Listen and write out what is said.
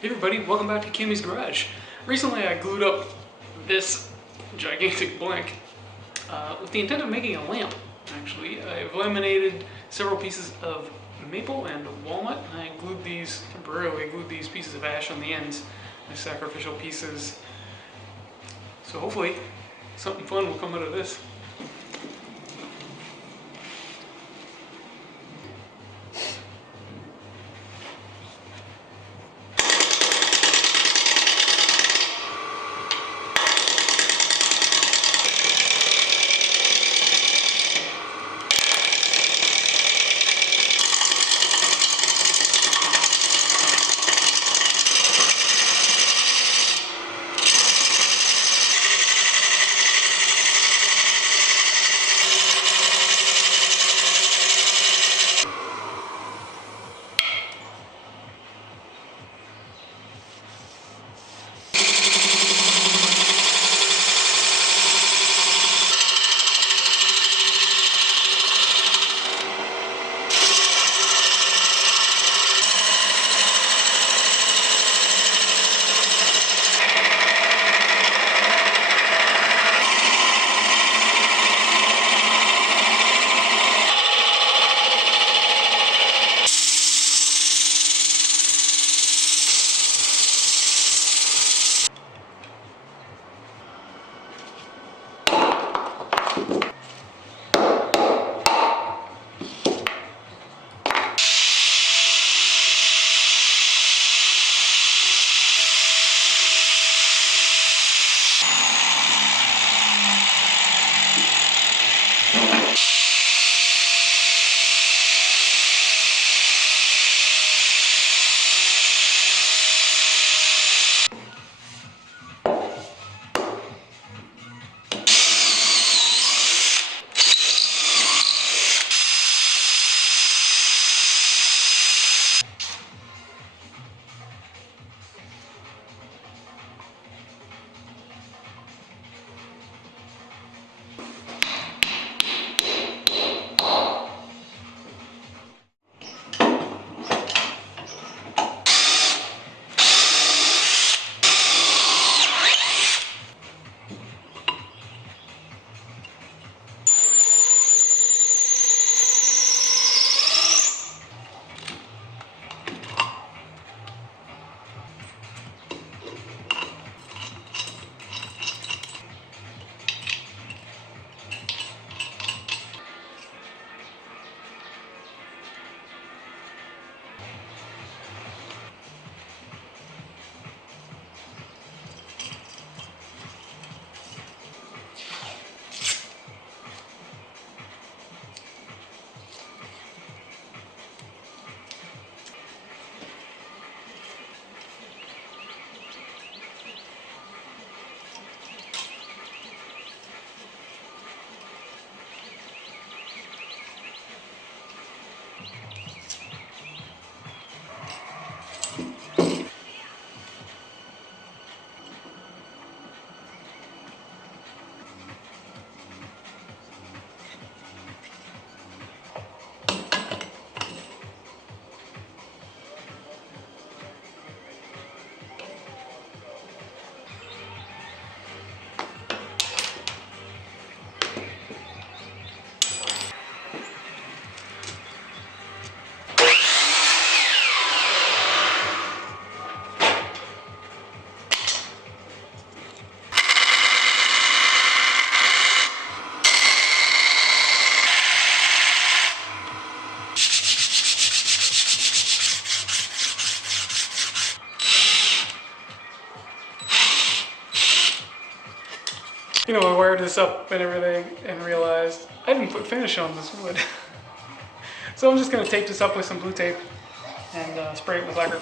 Hey everybody, welcome back to Kimmy's Garage. Recently I glued up this gigantic blank with the intent of making a lamp, actually. I've laminated several pieces of maple and walnut. I temporarily glued these pieces of ash on the ends, my sacrificial pieces. So hopefully something fun will come out of this. You know, I wired this up and everything and realized I didn't put finish on this wood. So I'm just going to tape this up with some blue tape and spray it with lacquer.